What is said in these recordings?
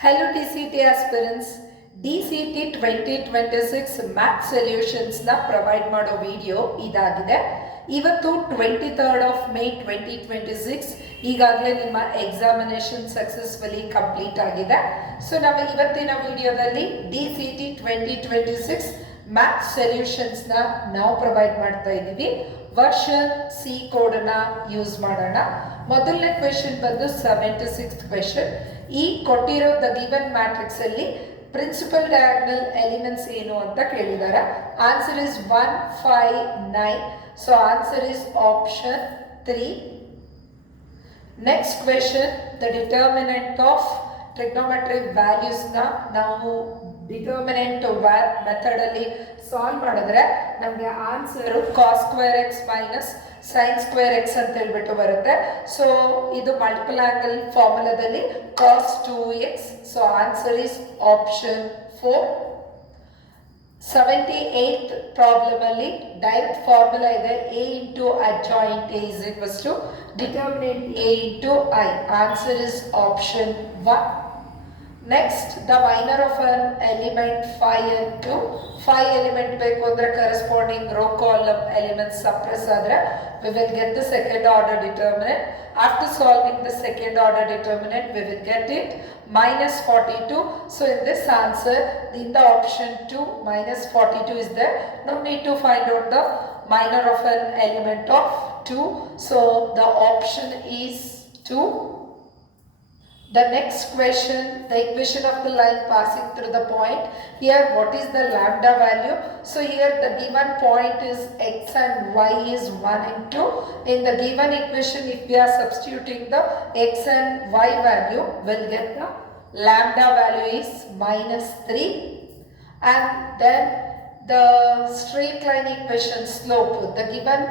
Hello DCET aspirants, DCET 2026 Math Solutions na provide ಮಾಡೋ video ಇದಾಗಿದೆ. ಇವತ್ತು 23rd of May 2026 ಈಗಾಗಲೇ ನಿಮ್ಮ ಎಕ್ಸಾಮಿನೇಷನ್ ಸಕ್ಸಸ್ಫುಲಿ ಕಂಪ್ಲೀಟ್ ಆಗಿದೆ. ಸೊ ನಾವು ಇವತ್ತಿನ ವಿಡಿಯೋದಲ್ಲಿ DCET 2026 ಮ್ಯಾಥ್ ಸೊಲ್ಯೂಷನ್ಸ್ ನಾವು ಪ್ರೊವೈಡ್ ಮಾಡ್ತಾ ಇದ್ದೀವಿ. ವರ್ಷನ್ ಸಿ ಕೋಡನ್ನ ಯೂಸ್ ಮಾಡೋಣ. ಮೊದಲನೇ ಕ್ವೆಶನ್ ಬಂದು 76th ಕ್ವೆಶನ್. ಈ ಕೊಟ್ಟಿರೋ ದ ಗಿವನ್ ಮ್ಯಾಟ್ರಿಕ್ಸ್ ಅಲ್ಲಿ ಪ್ರಿನ್ಸಿಪಲ್ ಡಯಾಗ್ನಲ್ ಎಲಿಮೆಂಟ್ಸ್ ಏನು ಅಂತ ಕೇಳಿದ್ದಾರೆ. Answer is 1, 5, 9. So answer is option 3. Next question, the determinant of trigonometric ವ್ಯಾಲ್ಯೂಸ್ನ ನಾವು ಡಿಟರ್ಮಿನೆಂಟ್ ಮೆಥಡ್ ಅಲ್ಲಿ ಸಾಲ್ವ್ ಮಾಡಿದ್ರೆ ನಮಗೆ answer cos square x minus sine square x ಅಂತ ಹೇಳ್ಬಿಟ್ಟು ಬರುತ್ತೆ. ಸೊ ಇದು ಮಲ್ಟಿಪಲ್ ಆಂಗಲ್ ಫಾರ್ಮುಲಾದಲ್ಲಿ cos 2x. So answer is option 4. 78th problem ಅಲ್ಲಿ ಡೈರೆಕ್ಟ್ ಫಾರ್ಮುಲಾ ಇದೆ, a into adjoint a is equals to determinant a into I. Answer is option 1. Next, the minor of an element 5 and 2. 5 element ಬೇಕು ಅಂದ್ರೆ corresponding row column elements suppress ಆದರೆ we will get the second order determinant. After solving the second order determinant, we will get it minus 42. So in this answer, in the option 2, minus 42 is there. No need to find out the minor of an element of 2. So the option is 2. The next question, the equation of the line passing through the point. Here, what is the lambda value? So here the given point is x and y is 1 and 2. In the given equation, if we are substituting the x and y value, we'll get the lambda value is minus 3. And then the straight line equation slope, the given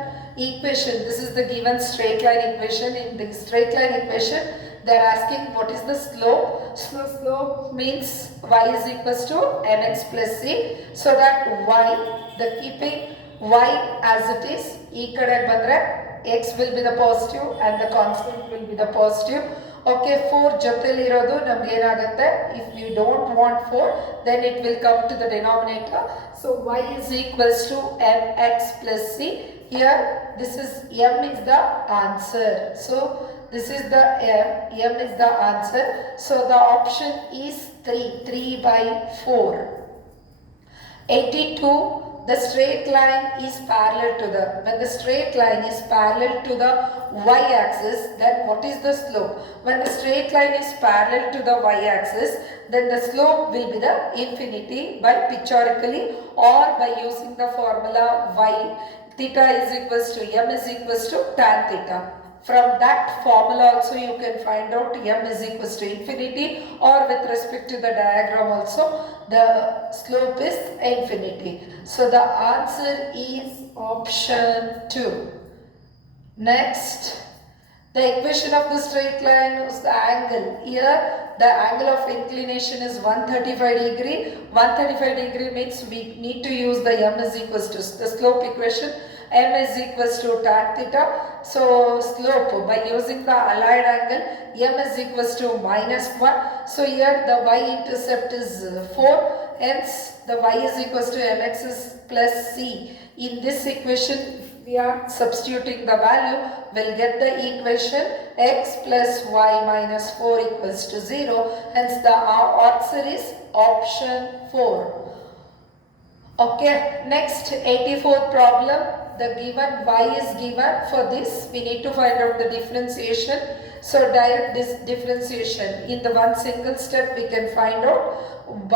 equation, this is the given straight line equation. In the straight line equation, they are asking what is the slope. So slope means y is equals to mx plus c. So that y, the keeping y as it is, ee kade bandre x will be the positive and the constant will be the positive. Okay, 4 ಜೊತೆಲಿ ಇರೋದು ನಮ್ಗೆ ಏನಾಗುತ್ತೆ, if you don't want 4 then it will come to the denominator. So y is equals to mx plus c. Here this is m is the answer. So this is the m is the answer. So the option is 3 by 4. 82, the straight line is parallel to the, when the straight line is parallel to the y axis, then what is the slope? When the straight line is parallel to the y axis, then the slope will be the infinity by pictorially or by using the formula y theta is equals to m is equals to tan theta. From that formula also you can find out m is equals to infinity, or with respect to the diagram also the slope is infinity. So the answer is option 2. Next, the equation of the straight line is the angle. Here the angle of inclination is 135 degree. 135 degree means we need to use the m is equals to the slope equation. M is equals to tan theta. So slope by using the allied angle, m is equals to minus 1. So here the y-intercept is 4. Hence the y is equals to mx is plus c. In this equation, we are substituting the value, we'll get the equation x plus y minus 4 equals to 0. Hence the answer is option 4. Okay, next 84th problem. The given y is given. For this we need to find out the differentiation. So direct this differentiation in the one single step we can find out 1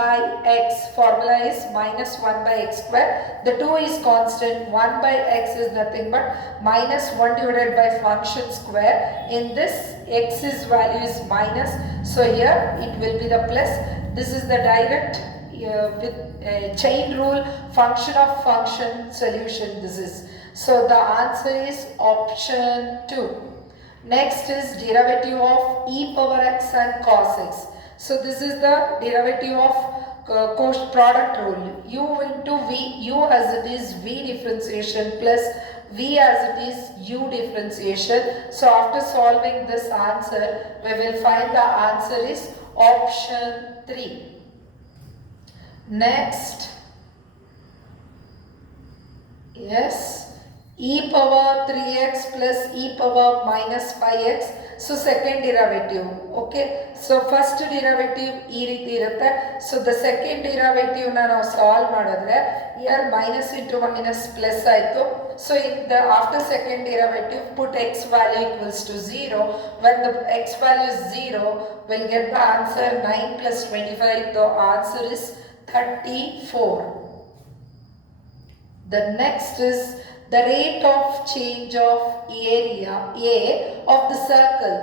by x. Formula is minus 1 by x square. The 2 is constant. 1 by x is nothing but minus 1 divided by function square. In this x's value is minus. So here it will be the plus. This is the direct with chain rule function of function solution this is. So the answer is option 2. Next is derivative of e power x and cos x. So this is the derivative of product rule. U into v, u as it is v differentiation plus V as it is U differentiation. So after solving this answer, we will find the answer is option 3. Next, yes, e power 3x plus e power minus 5x. So second derivative, okay. So first derivative ಈ ರೀತಿ ಇರುತ್ತೆ. So the second derivative ನಾವು solve ಮಾಡಿದ್ರೆ here minus into minus plus ಆಯಿತು. So in the after second derivative put x value equals to 0. When the x value is 0, we'll get the answer 9 plus 25. The answer is 34. The next is the rate of change of area A of the circle.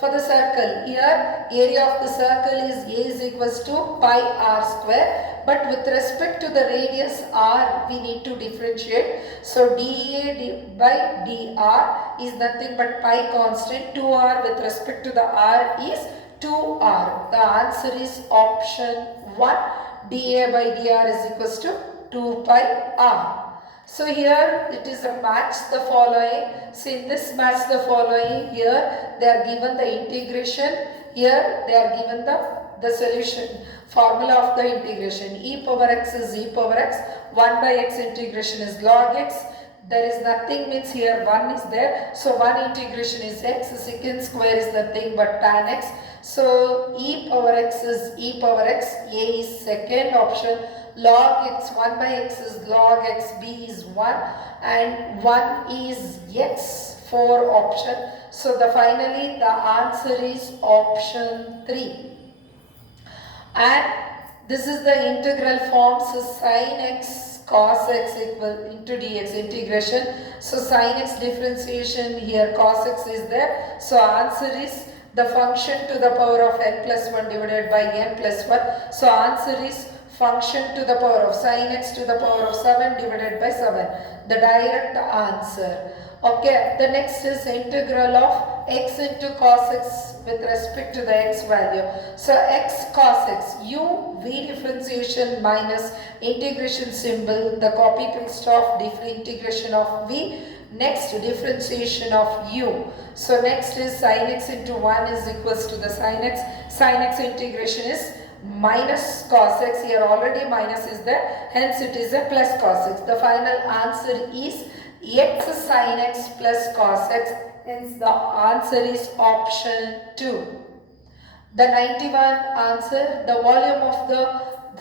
For the circle, here area of the circle is A is equals to pi r square, but with respect to the radius r we need to differentiate. So dA by dr is nothing but pi constant. 2r with respect to the r is 2r. The answer is option 1. dA by dr is equals to 2 pi r. So here it is a match the following. See, in this match the following, here they are given the integration, here they are given the solution, formula of the integration. E power x is e power x, 1 by x integration is log x. There is nothing means here 1 is there. So 1 integration is x, secant square is nothing but tan x. So e power x is e power x, A is second option. Log x, 1 by x is log x, b is 1 and 1 is x, 4 option. So finally the answer is option 3. And this is the integral form. So sin x cos x equal into dx integration. So sin x differentiation, here cos x is there. So answer is the function to the power of n plus 1 divided by n plus 1. So answer is function to the power of sin x to the power of 7 divided by 7. The direct answer. Okay, the next is integral of x into cos x with respect to the x value. So x cos x, u v differentiation minus integration symbol, the copy paste of integration of v. Next, differentiation of u. So next is sin x into 1 is equals to the sin x. Sin x integration is minus cos x. Here already minus is there, hence it is a plus cos x. The final answer is x sin x plus cos x, hence the answer is option 2. The 91 answer, the volume of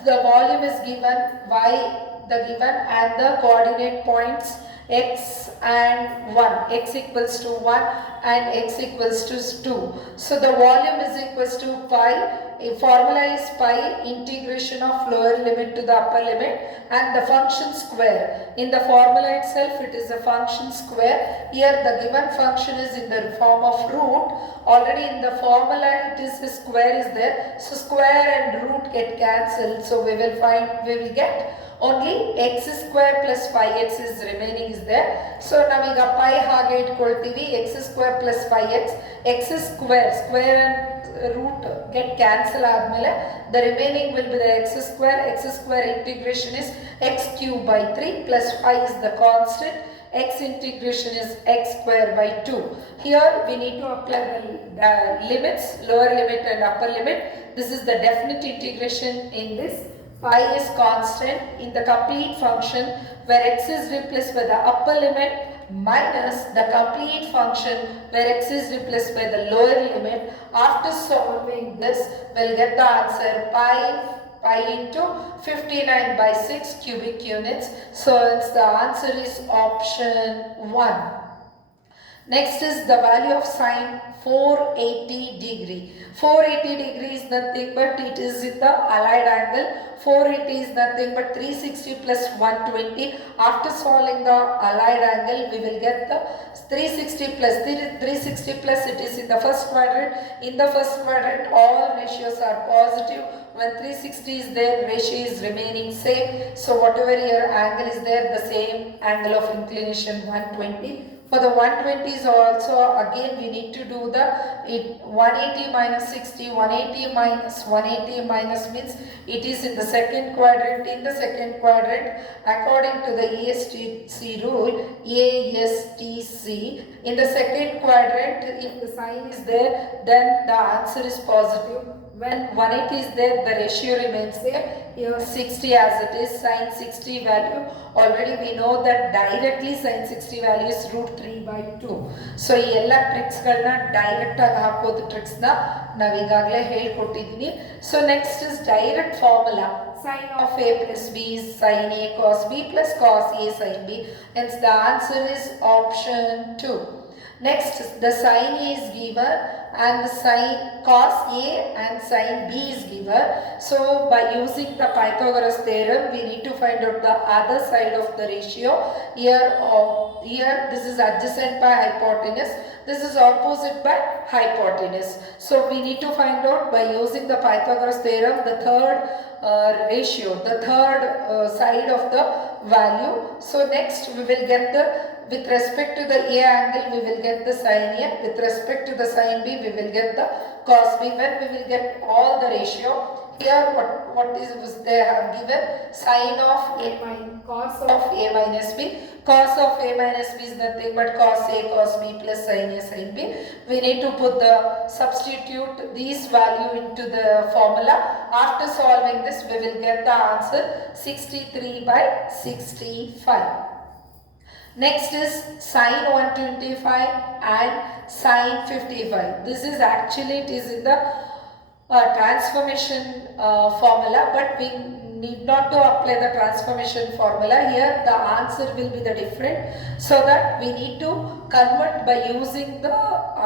the volume is given, y the given and the coordinate points x and 1, x equals to 1 and x equals to 2. So the volume is equals to pi. A formula is pi integration of lower limit to the upper limit and the function square. In the formula itself it is a function square. Here the given function is in the form of root. Already in the formula it is a square is there. So square and root get cancelled. So we will get only x square plus 5x is remaining is there. So now we got pi hage itkoltivi, x square plus 5x, x square and root get cancel admele, the remaining will be the x square integration is x cube by 3 plus 5 is the constant, x integration is x square by 2. Here we need to apply the limits, lower limit and upper limit. This is the definite integration in this. Pi is constant in the complete function where x is replaced by the upper limit minus the complete function where x is replaced by the lower limit. After solving this, we'll get the answer pi into 59 by 6 cubic units. So the answer is option 1. Next is the value of sine 480 degree. 480 degree is nothing but it is in the allied angle. 480 is nothing but 360 plus 120. After solving the allied angle, we will get the 360 plus it is in the first quadrant. In the first quadrant, all ratios are positive. When 360 is there, ratio is remaining same. So whatever your angle is there, the same angle of inclination 120. For the 120s also again we need to do the 180 minus 60, 180 minus 180 minus means it is in the second quadrant. In the second quadrant, according to the ASTC rule, ASTC, in the second quadrant if the sign is there then the answer is positive. When 180 is there, the ratio remains there. Here 60 as it is, sin 60 value. Already we know that directly sin 60 value is root 3 by 2. So, ಈ ಎಲ್ಲ ಟ್ರಿಕ್ಸ್ಗಳನ್ನ direct ಆಗಿ ಹಾಕೋದು ಟ್ರಿಕ್ಸ್ನ ನಾವೀಗಾಗಲೇ ಹೇಳ್ಕೊಟ್ಟಿದ್ದೀನಿ. So next is direct formula. Sin of A plus B is sin A cos B plus cos A sin B. Hence the answer is option 2. Next, the sin A is given and the sin cos A and sin B is given. So by using the Pythagoras theorem, we need to find out the other side of the ratio. Here this is adjacent by hypotenuse, this is opposite by hypotenuse. So we need to find out by using the Pythagoras theorem the third ratio, the third side of the value. So next we will get the, with respect to the A angle we will get the sin A, with respect to the sin B we will get the cos B. When we will get all the ratio, here what is they have given sin of A minus cos of A minus B. Cos of A minus B is nothing but cos A cos B plus sin A sin B. We need to put the substitute these value into the formula. After solving this we will get the answer 63 by 65. Next is sin 125 and sin 55. This is actually, it is in the transformation formula, but we need not to apply the transformation formula. Here the answer will be the different, so that we need to convert by using the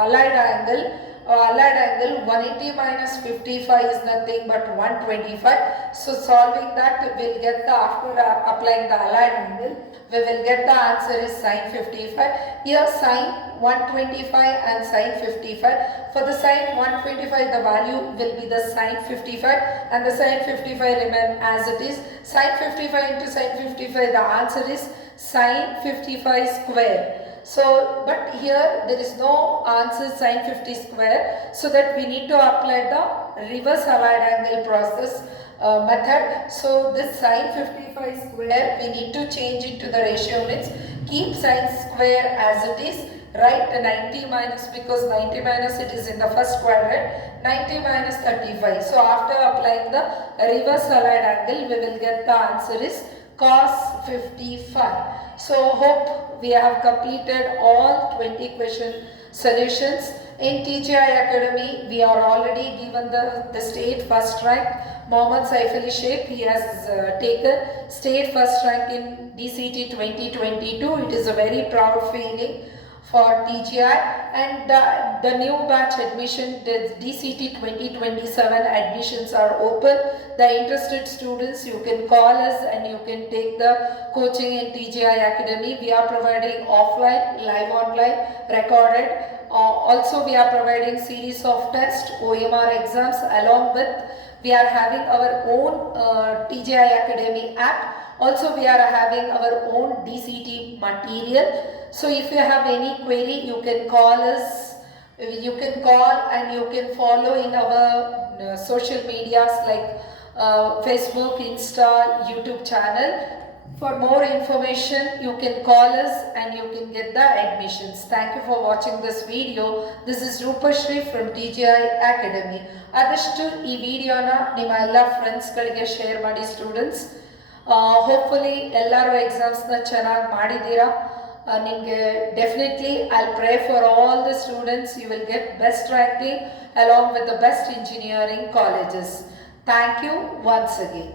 allied angle. Allied angle 180 minus 55 is nothing but 125. So solving that we will get the, after applying the allied angle we will get the answer is sin 55. Here sin 125 and sin 55. For the sin 125 the value will be the sin 55 and the sin 55 remain as it is. Sin 55 into sin 55 the answer is sin 55 square. So, but here there is no answer sin 50 square, so that we need to apply the reverse allied angle process method. So this sin 55 square we need to change into the ratio, means keep sin square as it is, write 90 minus, because 90 minus it is in the first quadrant, 90 minus 35. So after applying the reverse allied angle we will get the answer is cos 55. So hope we have completed all 20 question solutions. In TGI Academy we are already given the state first rank. Mohammed Saif Ali Sheikh, he has taken state first rank in DCET 2022. It is a very proud feeling for TGI, and the new batch admission, the DCET 2027 admissions are open. The interested students, you can call us and you can take the coaching in TGI Academy. We are providing offline, live online, recorded. Also we are providing series of tests, OMR exams, along with we are having our own TGI Academy app. Also we are having our own DCET material. So if you have any query you can call us, you can call and you can follow in our social medias like Facebook, Insta, YouTube channel. For more information you can call us and you can get the admissions. Thank you for watching this video. This is Rupashri from TGI Academy. Adashtu ee video na nimma ella friends galige share ಮಾಡಿ students. Hopefully ellaru exams na ಚೆನ್ನಾಗಿ ಮಾಡಿದೀರಾ. ನಿಮಗೆ definitely I'll pray for all the students, you will get best ranking along with the best engineering colleges. Thank you once again.